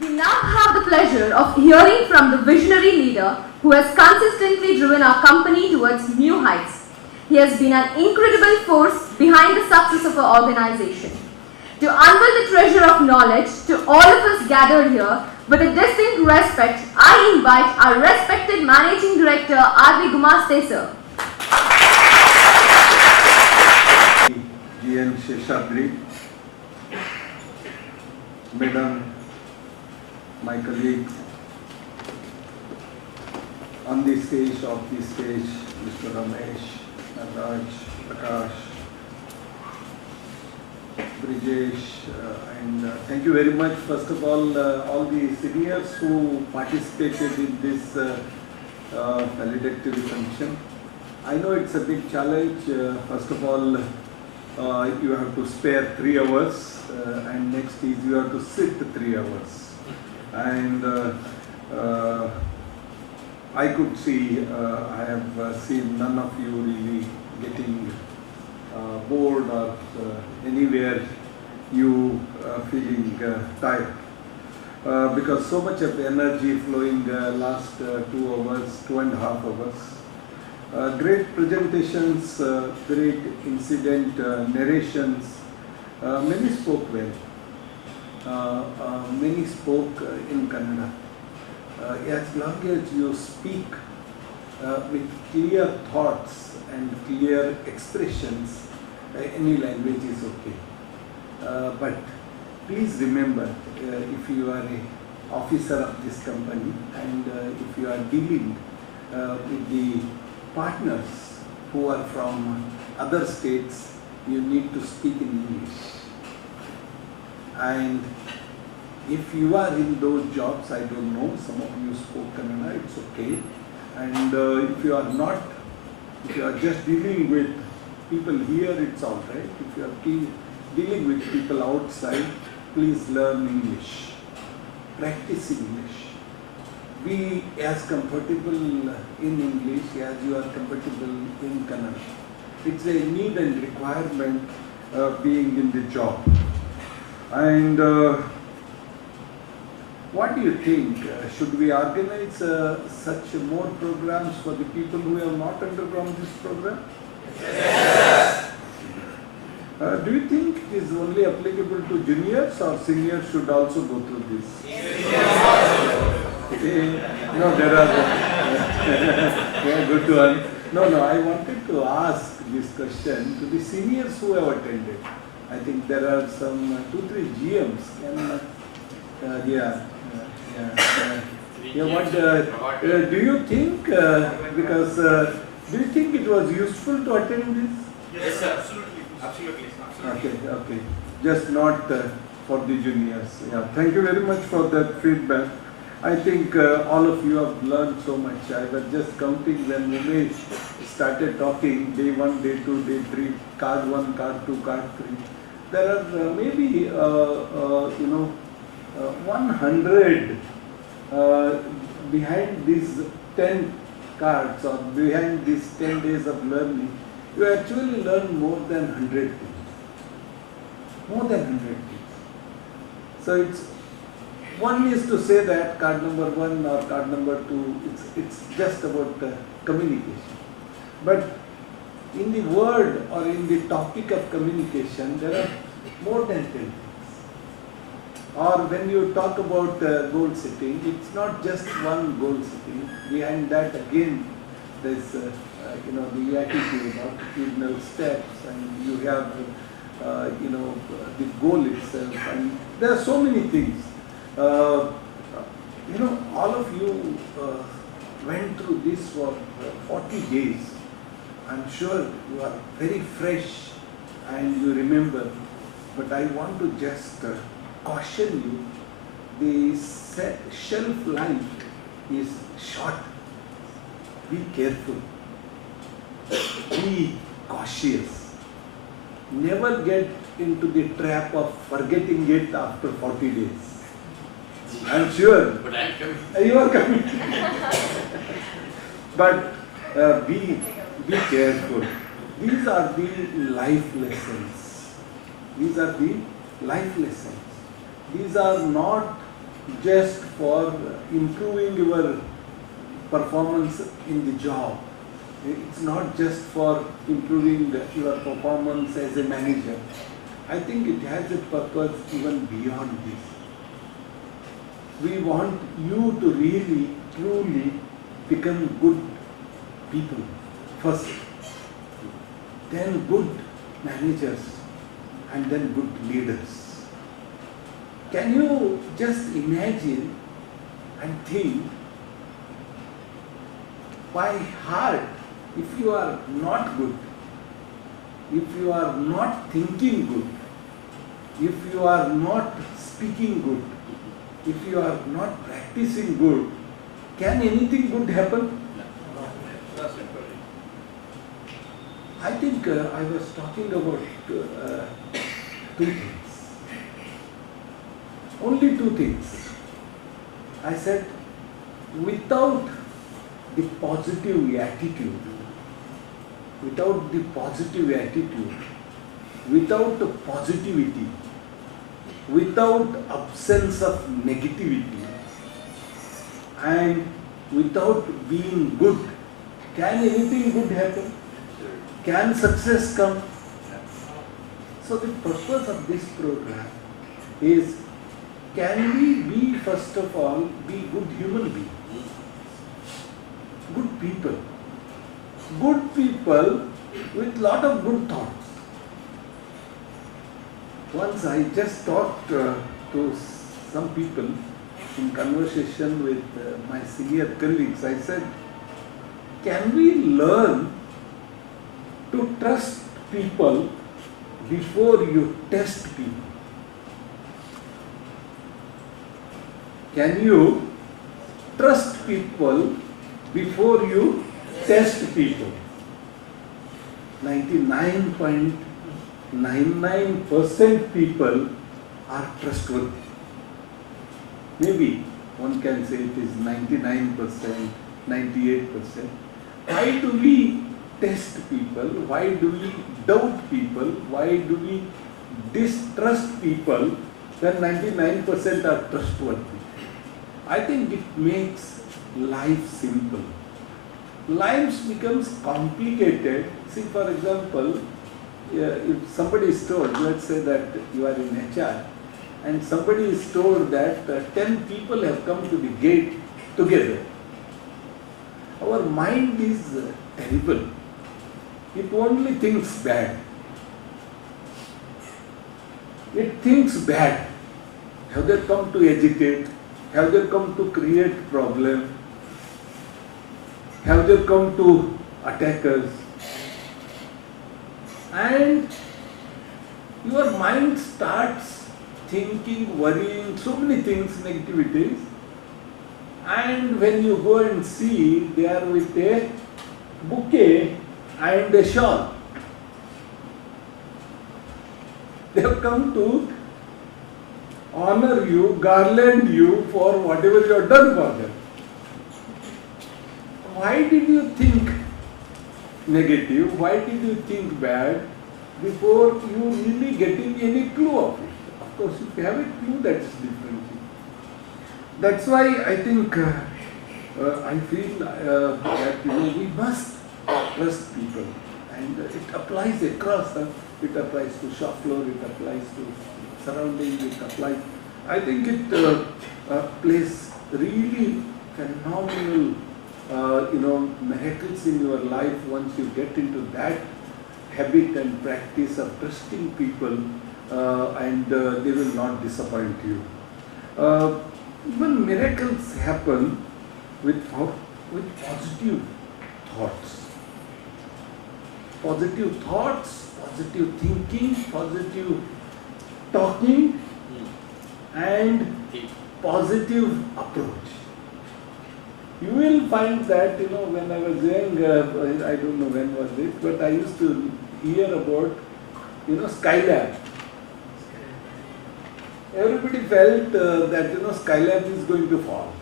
We now have the pleasure of hearing from the visionary leader who has consistently driven our company towards new heights. He has been an incredible force behind the success of our organization. To unveil the treasure of knowledge to all of us gathered here, with a distinct respect, I invite our respected Managing Director R.V. Gumaste sir. GN Seshadri, Madam, my colleagues, on the stage, off the stage, Mr. Ramesh, Raj, Prakash, Brijesh, and thank you very much. First of all the seniors who participated in this valedictory function. I know it's a big challenge. First of all, you have to spare 3 hours, and next is you have to sit 3 hours. And I could see, I have seen none of you really getting bored or anywhere you feeling tired. Because so much of energy flowing last 2 hours, 2.5 hours. Great presentations, great incident narrations. Many spoke well. Many spoke in Kannada. As long as you speak with clear thoughts and clear expressions, any language is okay. But please remember, if you are an officer of this company and if you are dealing with the partners who are from other states, you need to speak in English. And if you are in those jobs, I don't know, some of you spoke Kannada, it's okay. And if you are not, if you are just dealing with people here, it's all right. If you are dealing with people outside, please learn English. Practice English. Be as comfortable in English as you are comfortable in Kannada. It's a need and requirement being in the job. And what do you think? Should we organize such more programs for the people who have not undergone this program? Yes. Do you think it is only applicable to juniors or seniors should also go through this? No, there are yeah, good one. No, I wanted to ask this question to the seniors who have attended. I think there are some 2-3 GMs. What do you think? Because do you think it was useful to attend this? Yes, sir. Absolutely. Okay. Just not for the juniors. Yeah. Thank you very much for that feedback. I think all of you have learned so much. I was just counting when Umesh started talking, day 1, day 2, day 3, card 1, card 2, card 3. There are maybe 100 behind these 10 cards or behind these 10 days of learning. You actually learn more than 100 things. More than 100 things. So it's one is to say that card number 1 or card number 2, it's just about communication. But in the word or in the topic of communication, there are more than 10 things. Or when you talk about goal setting, it's not just one goal setting. Behind that again, there's the attitudinal steps, and you have the goal itself, and there are so many things. All of you went through this for 40 days. I'm sure you are very fresh and you remember, but I want to just caution you, the shelf life is short. Be careful. Be cautious. Never get into the trap of forgetting it after 40 days. I'm sure. But I'm coming. You are coming. But be careful. These are the life lessons. These are the life lessons. These are not just for improving your performance in the job. It's not just for improving your performance as a manager. I think it has a purpose even beyond this. We want you to really, truly become good people first, then good managers, and then good leaders. Can you just imagine and think, by heart, if you are not good, if you are not thinking good, if you are not speaking good, if you are not practicing good, can anything good happen? I think I was talking about two things. Only two things. I said, without the positive attitude, without the positive attitude, without the positivity, without absence of negativity, and without being good, can anything good happen? Can success come? So the purpose of this program is, can we be, first of all, be good human beings? Good people. Good people with lot of good thoughts. Once I just talked to some people in conversation with my senior colleagues. I said, can we learn to trust people before you test people? Can you trust people before you test people? 99.99% people are trustworthy. Maybe one can say it is 99%, 98%. Why do we test people? Why do we doubt people? Why do we distrust people when 99% are trustworthy? I think it makes life simple. Life becomes complicated. See, for example, if somebody is told, let's say that you are in HR, and somebody is told that 10 people have come to the gate together. Our mind is terrible. It only thinks bad. It thinks bad. Have they come to agitate? Have they come to create problem? Have they come to attack us? And your mind starts thinking, worrying, so many things, negativities. And when you go and see, they are with a bouquet and a shawl. They have come to honor you, garland you for whatever you have done for them. Why did you think negative? Why did you think bad before you really getting any clue of it? Of course, if you have a clue, that's different. That's why I think I feel that we must trust people, and it applies across. It applies to shop floor. It applies to surroundings. It applies. I think it plays really phenomenal, miracles in your life once you get into that habit and practice of trusting people, and they will not disappoint you. Even miracles happen with positive thoughts. Positive thoughts, positive thinking, positive talking, and positive approach. You will find that, when I was young, I don't know when was it, but I used to hear about, Skylab. Everybody felt that, Skylab is going to fall,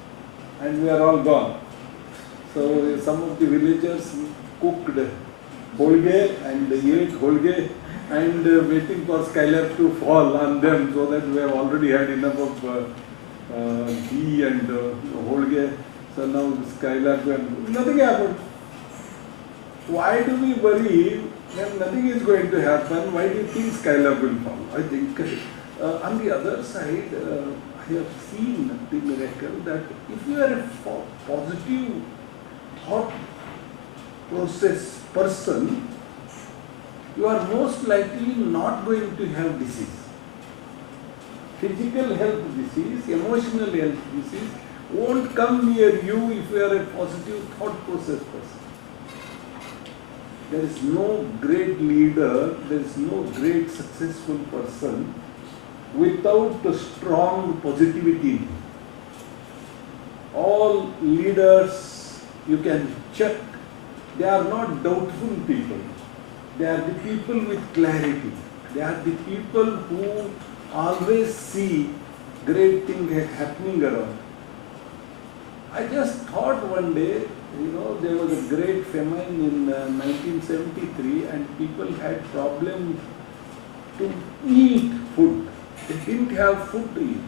and we are all gone. So some of the villagers cooked holge and ate holge and waiting for Skylab to fall on them, so that we have already had enough of ghee and holge. So now Skylab and nothing happened. Why do we worry when nothing is going to happen? Why do you think Skylab will fall? I think on the other side, I have seen the miracle that if you are a positive thought process person, you are most likely not going to have disease. Physical health disease, emotional health disease won't come near you if you are a positive thought process person. There is no great leader, there is no great successful person without a strong positivity. All leaders, you can check, they are not doubtful people. They are the people with clarity. They are the people who always see great things happening around. I just thought one day, there was a great famine in 1973 and people had problem to eat food. They didn't have food to eat.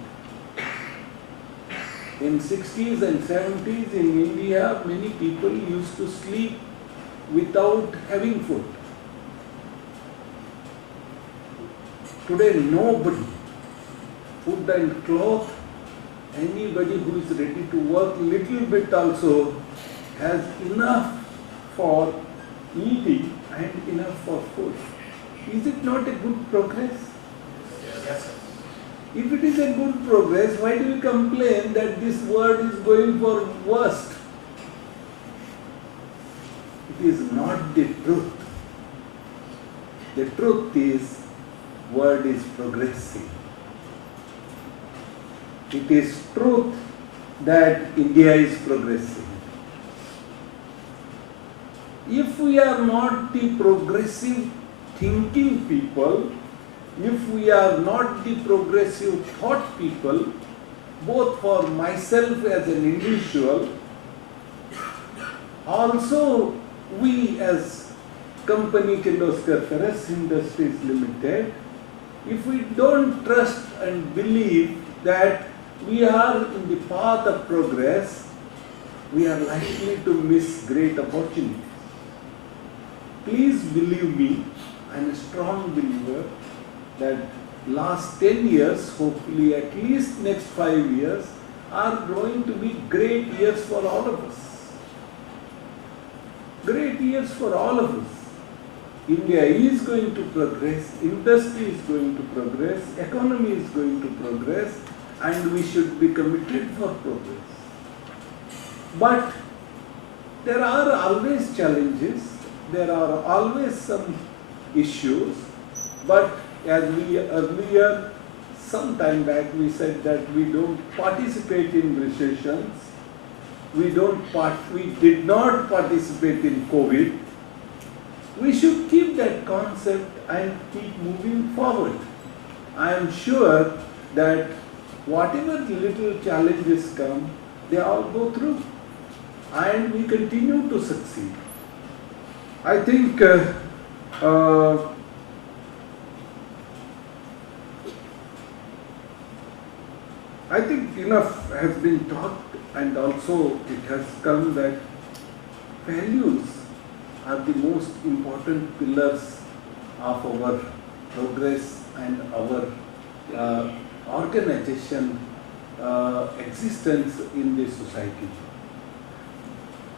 In 60s and 70s in India, many people used to sleep without having food. Today, nobody, food and cloth, anybody who is ready to work little bit also has enough for eating and enough for food. Is it not a good progress? Yes, sir. If it is a good progress, why do you complain that this world is going for worst? It is not the truth. The truth is, world is progressing. It is truth that India is progressing. If we are not the progressive thinking people, if we are not the progressive thought people, both for myself as an individual, also we as company Kirloskar Ferrous Industries Limited, if we don't trust and believe that we are in the path of progress, we are likely to miss great opportunities. Please believe me, I am a strong believer that last 10 years, hopefully at least next 5 years, are going to be great years for all of us. Great years for all of us. India is going to progress, industry is going to progress, economy is going to progress, and we should be committed for progress. But there are always challenges, there are always some issues, but as we earlier, some time back, we said that we don't participate in recessions, we did not participate in COVID. We should keep that concept and keep moving forward. I am sure that whatever little challenges come, they all go through and we continue to succeed. I think enough has been talked, and also it has come that values are the most important pillars of our progress and our organization existence in the society.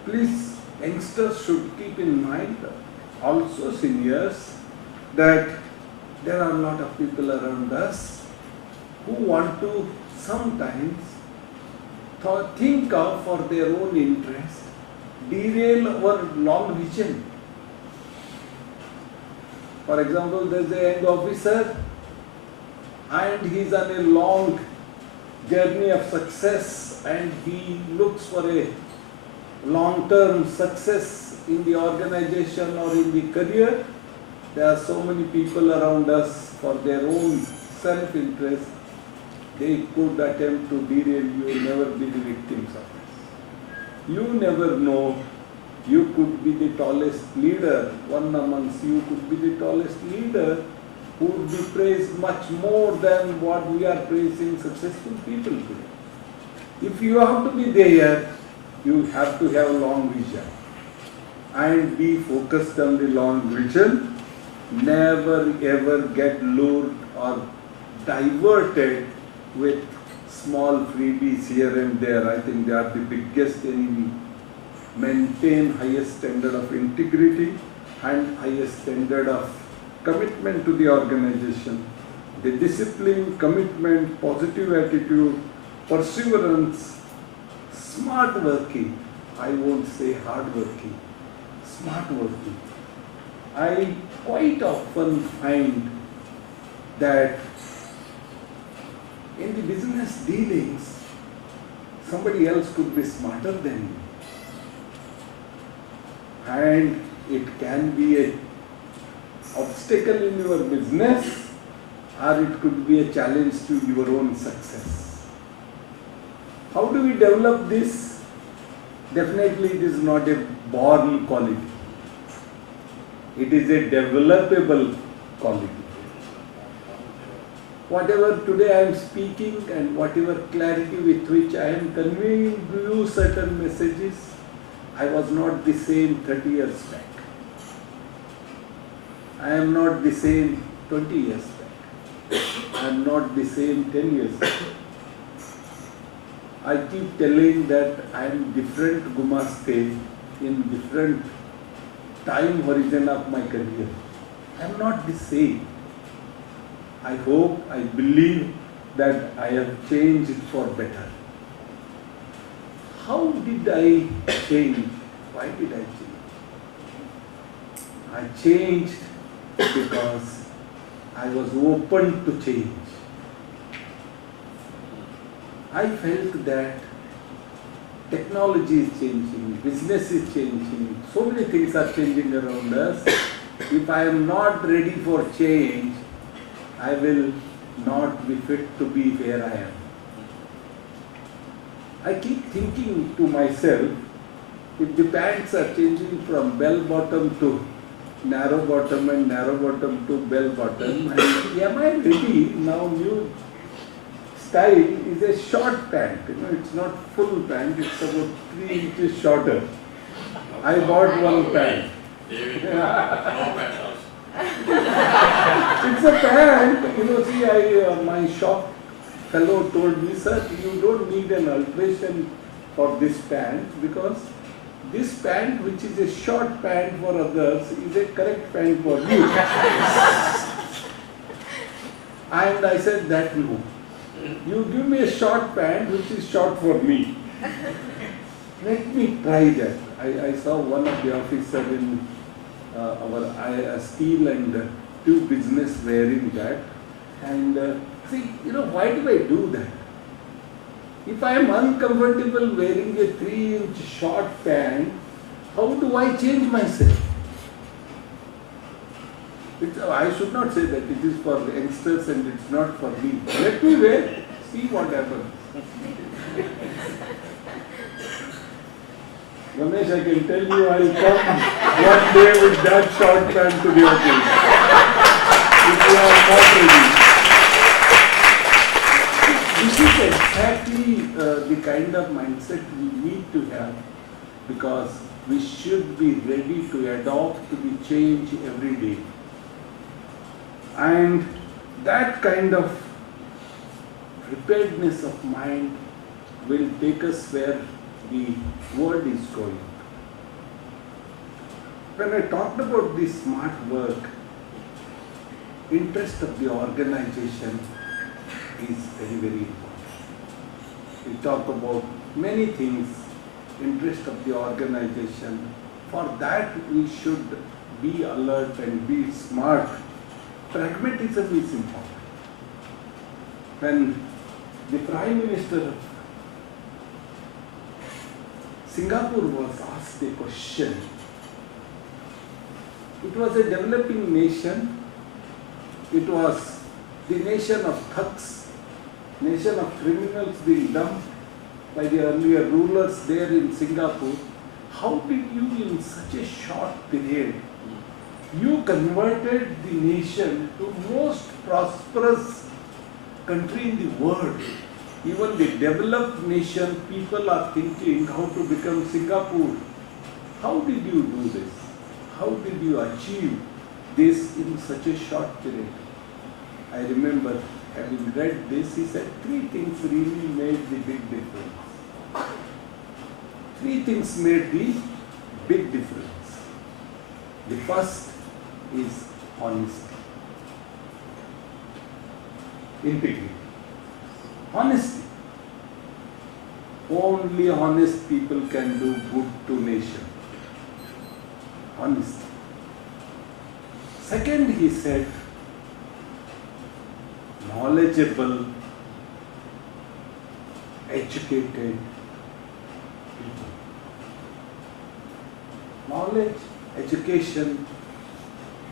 Please, youngsters should keep in mind, also seniors, that there are a lot of people around us who want to sometimes think of for their own interest, derail our long vision. For example, there is a young officer and he is on a long journey of success and he looks for a long-term success in the organization or in the career. There are so many people around us for their own self-interest. They could attempt to derail you, never be the victims of this. You never know, you could be the tallest leader, one amongst you could be the tallest leader who would be praised much more than what we are praising successful people today. If you have to be there, you have to have long vision and be focused on the long vision. Never ever get lured or diverted with small freebies here and there. I think they are the biggest enemy. Maintain highest standard of integrity and highest standard of commitment to the organization. The discipline, commitment, positive attitude, perseverance, smart working. I won't say hard working, smart working. I quite often find that in the business dealings, somebody else could be smarter than you. And it can be an obstacle in your business, or it could be a challenge to your own success. How do we develop this? Definitely it is not a born quality. It is a developable quality. Whatever today I am speaking and whatever clarity with which I am conveying to you certain messages, I was not the same 30 years back. I am not the same 20 years back. I am not the same 10 years back. I keep telling that I am different Gumaste in different time horizon of my career. I am not the same. I hope, I believe that I have changed for better. How did I change? Why did I change? I changed because I was open to change. I felt that technology is changing, business is changing, so many things are changing around us. If I am not ready for change, I will not be fit to be where I am. I keep thinking to myself, if the pants are changing from bell bottom to narrow bottom and narrow bottom to bell bottom, and am I ready? Now new style is a short pant, it's not full pant, it's about 3 inches shorter. I bought one pant. It's a pant, see, my shop fellow told me, sir, you don't need an alteration for this pant because this pant, which is a short pant for others, is a correct pant for you. And I said that no. You give me a short pant which is short for me. Let me try that. I saw one of the officers in our steel and tube business wearing that. And see, why do I do that? If I am uncomfortable wearing a 3-inch short pant, how do I change myself? I should not say that it is for youngsters and it's not for me. Let me wear, see what happens. Ramesh, I can tell you I will come one day with that short pant to the office. If you are not ready. This is exactly the kind of mindset we need to have, because we should be ready to adopt to the change every day. And that kind of preparedness of mind will take us where the world is going. When I talked about the smart work, interest of the organization is very, very important. We talk about many things, interest of the organization. For that we should be alert and be smart. Pragmatism is important. When the Prime Minister of Singapore was asked a question, it was a developing nation, it was the nation of thugs, nation of criminals being dumped by the earlier rulers there in Singapore. How did you in such a short period, you converted the nation to most prosperous country in the world? Even the developed nation people are thinking how to become Singapore. How did you do this? How did you achieve this in such a short period? I remember having read this, he said three things really made the big difference. Three things made the big difference. The first is honesty. Integrity. Honesty. Only honest people can do good to nation. Honesty. Second, he said, knowledgeable, educated people. Knowledge, education,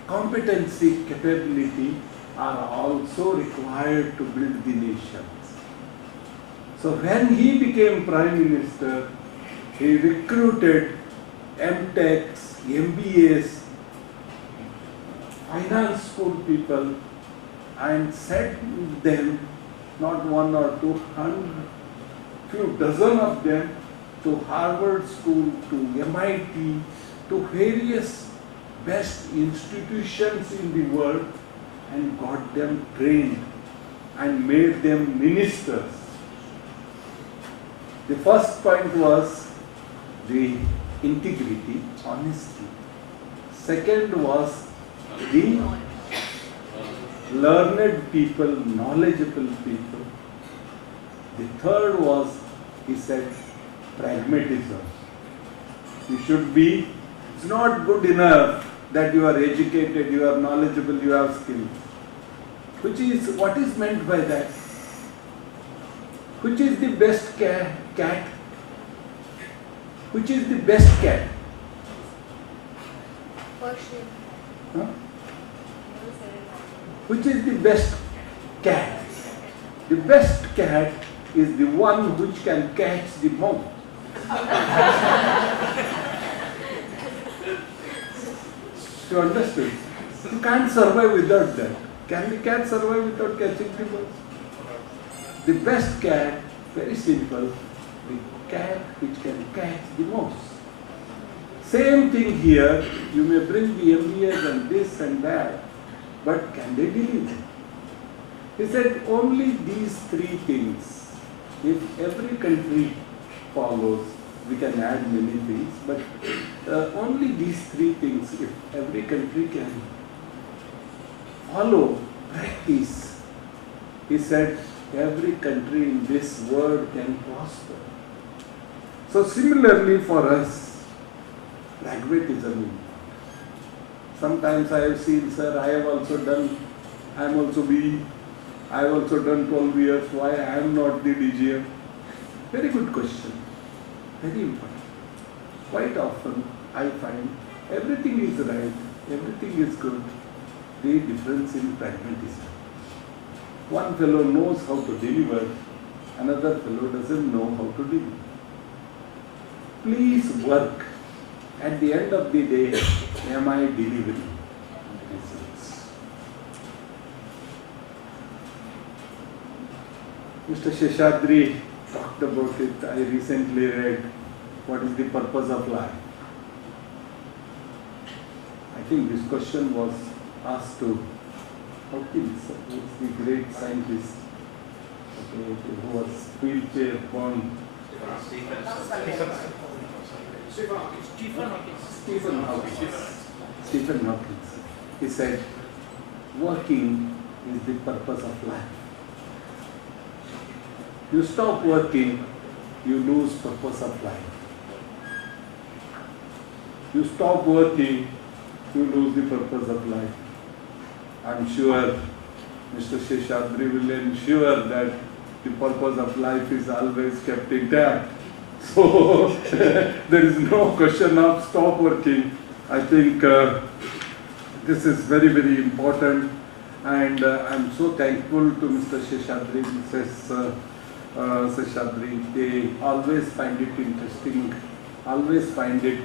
competency, capability are also required to build the nations. So when he became Prime Minister, he recruited MTechs, MBAs, finance school people and sent them, not one or two, few dozen of them, to Harvard School, to MIT, to various best institutions in the world and got them trained and made them ministers. The first point was the integrity, honesty. Second was the learned people, knowledgeable people. The third was, he said, pragmatism. You should be, it's not good enough that you are educated, you are knowledgeable, you have skills. What is meant by that? Which is the best cat? Which is the best cat? Huh? Which is the best cat? The best cat is the one which can catch the mouse. You understood? You can't survive without that. Can the cat survive without catching the mouse? The best cat, very simple, the cat which can catch the mouse. Same thing here, you may bring the MBAs and this and that, but can they deliver? He said only these three things, if every country follows, we can add many things, but only these three things, if every country can follow, practice, he said, every country in this world can prosper. So similarly for us, pragmatism. Sometimes I have seen, sir, I have also done 12 years, why I am not the DGM? Very good question, very important. Quite often I find everything is right, everything is good, the difference in pragmatism. One fellow knows how to deliver, another fellow doesn't know how to deliver. Please work. At the end of the day, am I delivering results? Mr. Seshadri talked about it. I recently read, what is the purpose of life? I think this question was asked to Hawkins, who is the great scientist, who was wheelchair born. Stephen Hawkins. He said, working is the purpose of life. You stop working, you lose purpose of life. You stop working, you lose the purpose of life. I'm sure Mr. Seshadri will ensure that the purpose of life is always kept intact. So there is no question of stop working. I think this is very, very important, and I'm so thankful to Mr. Seshadri, Mrs. Seshadri. They always find it interesting, always find it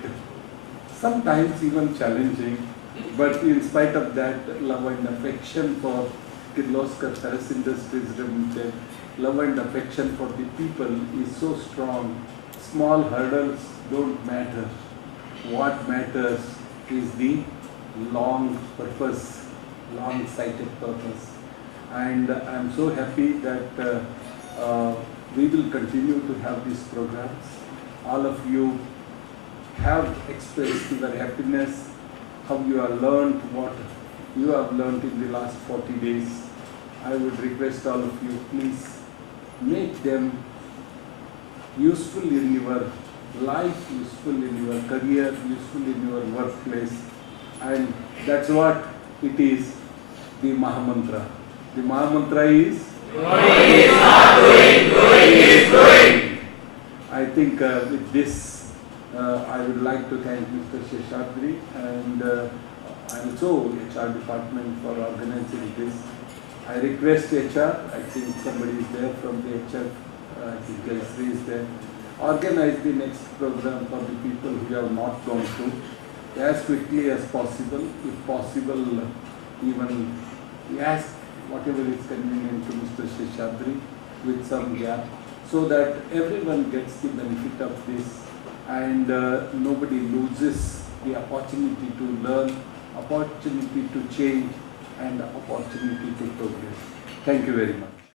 sometimes even challenging, but in spite of that, love and affection for Kirloskar Ferrous Industries Limited, love and affection for the people is so strong. Small hurdles don't matter. What matters is the long purpose, long-sighted purpose. And I'm so happy that we will continue to have these programs. All of you have expressed your happiness, how you have learned what you have learned in the last 40 days. I would request all of you, please make them useful in your life, useful in your career, useful in your workplace. And that's what it is, the Mahamantra. The Mahamantra is Doing is not doing, doing is doing. I think with this, I would like to thank Mr. Seshadri and also HR department for organizing this. I request HR, I think somebody is there from the HR, I think Gayatri is there, organize the next program for the people who have not gone through as quickly as possible. If possible, even ask whatever is convenient to Mr. Seshadri with some gap, so that everyone gets the benefit of this and nobody loses the opportunity to learn, opportunity to change and opportunity to progress. Thank you very much.